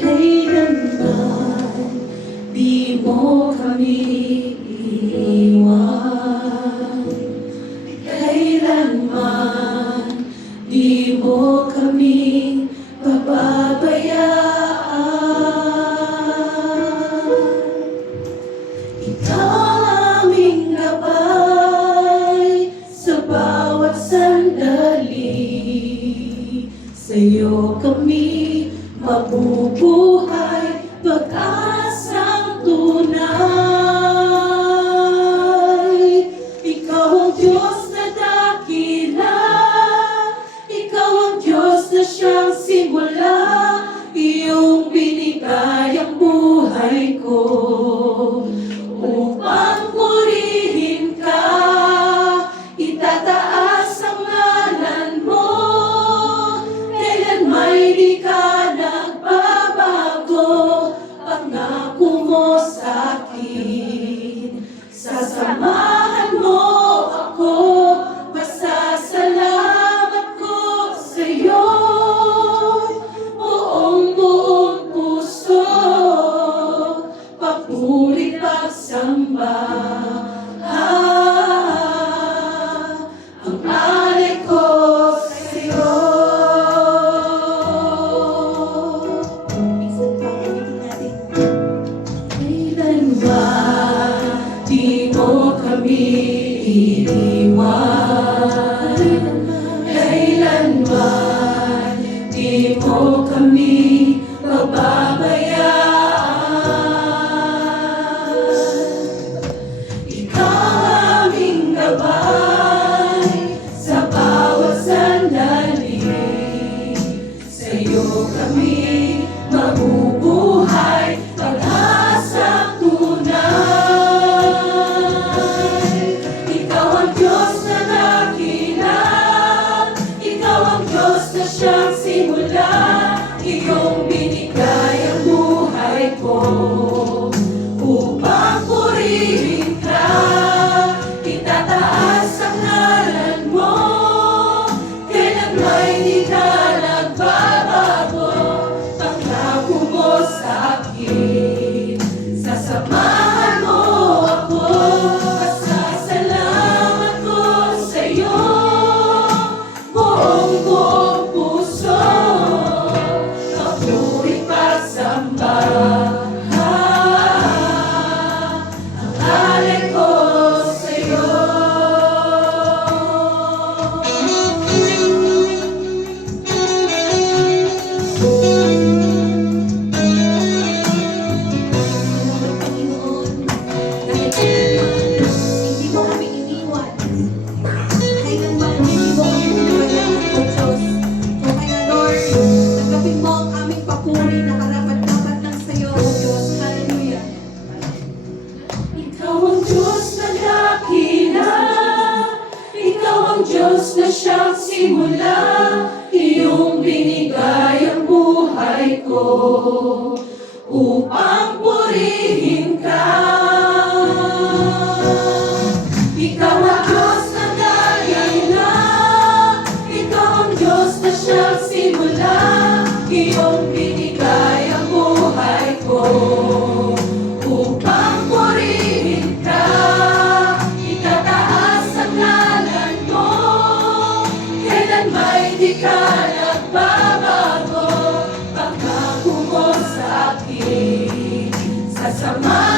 Kailanman di mo kami iiwan. Kailanman di mo kami pababayaan. Ikaw ang aming gabay sa bawat sandali. Sa'yo kami mabubuhay, pag-asang tunay. Ikaw ang Diyos na dakila, Ikaw ang Diyos na siyang simula, iyong binigay ang buhay ko upang purihin ka. Itataas ang ngalan mo, kailan may di ka nagbabago. Pangako mo sa akin, sasamahan mo ako. Pasasalamat ko sa'yo, buong puso, papuri pagsamba. Ang alay ko sa'yo. Kailanman di mo kami iiwan. Kailanman di mo kami pababayaan. Ikaw aming gabay sa bawat sandali. Sa'yo kami mabubuhay, pag-asang tunay. Ikaw ang Diyos na dakila, Ikaw ang Diyos na siyang simula, iyong binigay ang buhay ko upang purihin ka. Itataas ang ngalan mo, kailan may di ka nagbabago. Pangako mo sa akin, sasamahan mo ako. Pasasalamat ko sa'yo, buong puso, papuri pagsamba. Ang alay ko sa'yo. Panginoon, dahil hindi mo kami iniwan. Kailanman hindi mo kami pinabayaan, O Diyos. Kung kaya, Lord, tanggapin mo ang aming papuri na karapat-dapat lang sa iyo, O Diyos. Hallelujah. Ikaw ang Diyos na dakila, Ikaw ang Diyos na siyang simula, iyong binigay ang buhay ko upang purihin ka. Ikaw ang Diyos na dakila, Ikaw ang Diyos na siyang simula, iyong binigay ang buhay ko upang purihin ka. Itataas ang ngalan mo, kailan may di ka nagbabago. Pangako mo sa akin, sasama